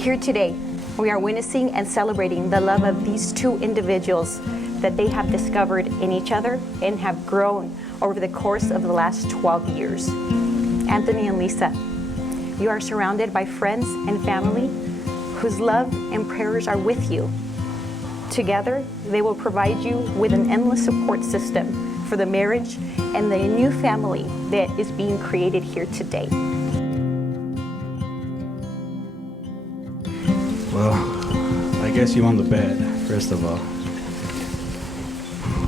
Here today, we are witnessing and celebrating the love of these two individuals that they have discovered in each other and have grown over the course of the last 12 years. Anthony and Lisa, you are surrounded by friends and family whose love and prayers are with you. Together, they will provide you with an endless support system for the marriage and the new family that is being created here today. Well, I guess you won the bet, first of all.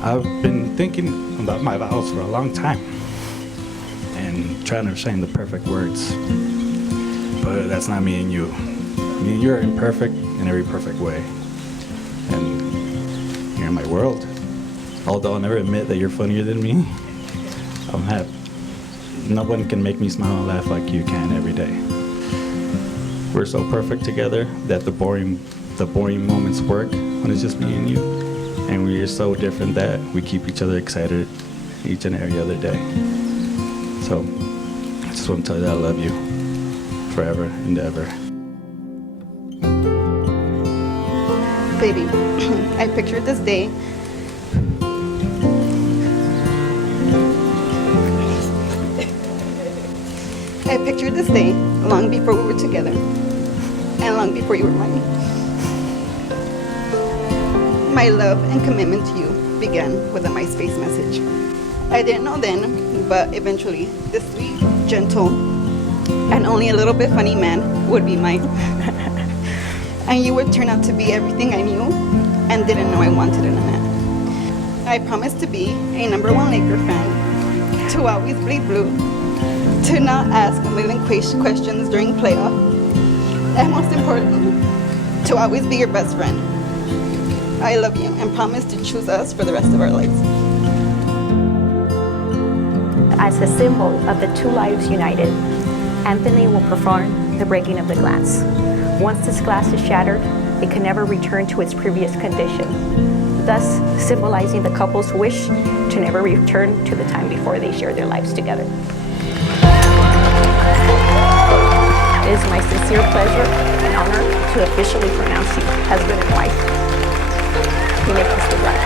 I've been thinking about my vows for a long time and trying to find the perfect words. But that's not me and you. Me and you are imperfect in every perfect way. And you're in my world. Although I'll never admit that you're funnier than me, no one can make me smile and laugh like you can every day. We're so perfect together that the boring moments work when it's just me and you. And we're so different that we keep each other excited each and every other day. So I just want to tell you that I love you forever and ever. Baby, I pictured this day. I pictured this day long before we were together and long before you were mine. My love and commitment to you began with a MySpace message. I didn't know then, but eventually this sweet, gentle, and only a little bit funny man would be mine. And you would turn out to be everything I knew and didn't know I wanted in a man. I promised to be a #1 Laker fan, to always bleed blue, to not ask a million questions during playoff, and most importantly, to always be your best friend. I love you and promise to choose us for the rest of our lives. As a symbol of the two lives united, Anthony will perform the breaking of the glass. Once this glass is shattered, it can never return to its previous condition, thus symbolizing the couple's wish to never return to the time before they shared their lives together. It is my sincere pleasure and honor to officially pronounce you husband and wife. You may kiss the bride.